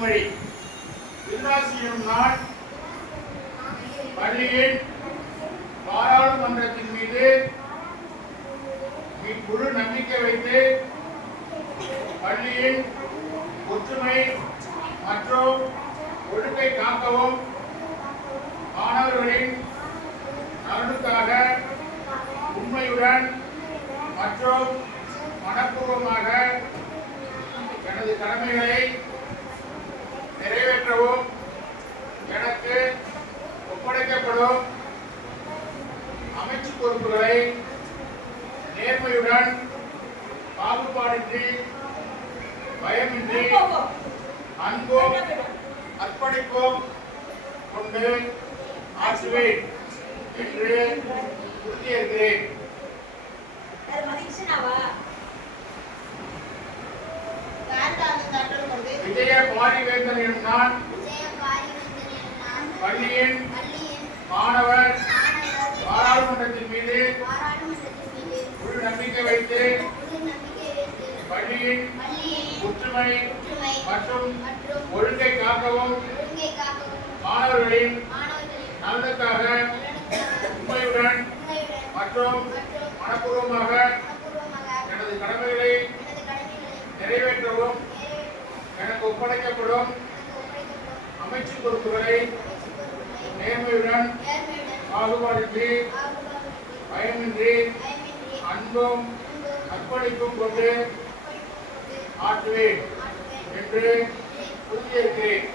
உறுதிமொழி. திருநாசி எனும் நான் பள்ளியின் பாராளுமன்றத்தின் மீது முழு நம்பிக்கை வைத்து பள்ளியின் ஒற்றுமை மற்றும் ஒழுங்கை காக்கவும் மாணவர்களின் நலனுக்காக உண்மையுடன் மற்றும் மனப்பூர்வமாக எனது கடமைகளை நிறைவேற்றவும் எனக்கு ஒப்படைக்கப்படும் அமைச்சு பொறுப்புகளை நேர்மையுடன் பாகுபாடின்றி பயமின்றி அன்பும் அர்ப்பணிப்பும் கொண்டு ஆற்றுவேன் என்று உறுதியேற்கிறேன். விஜய பாரிவேந்தன் எனும் நான் பள்ளியின் மாணவர் பாராளுமன்றத்தின் மீது முழு நம்பிக்கை வைத்து பள்ளியின் ஒற்றுமை மற்றும் ஒழுங்கை காக்கவும் மாணவர்களின் நலனுக்காக உண்மையுடன் மற்றும் மனப்பூர்வமாக எனது கடமைகளை நிறைவேற்றவும் எனக்கு ஒப்படைக்கப்படும் அமைச்சு பொறுப்புகளை நேர்மையுடன் பாகுபாடின்றி பயமின்றி அன்பும் அர்ப்பணிப்பும் கொண்டு ஆற்றுவேன் என்று உறுதியேற்கிறேன்.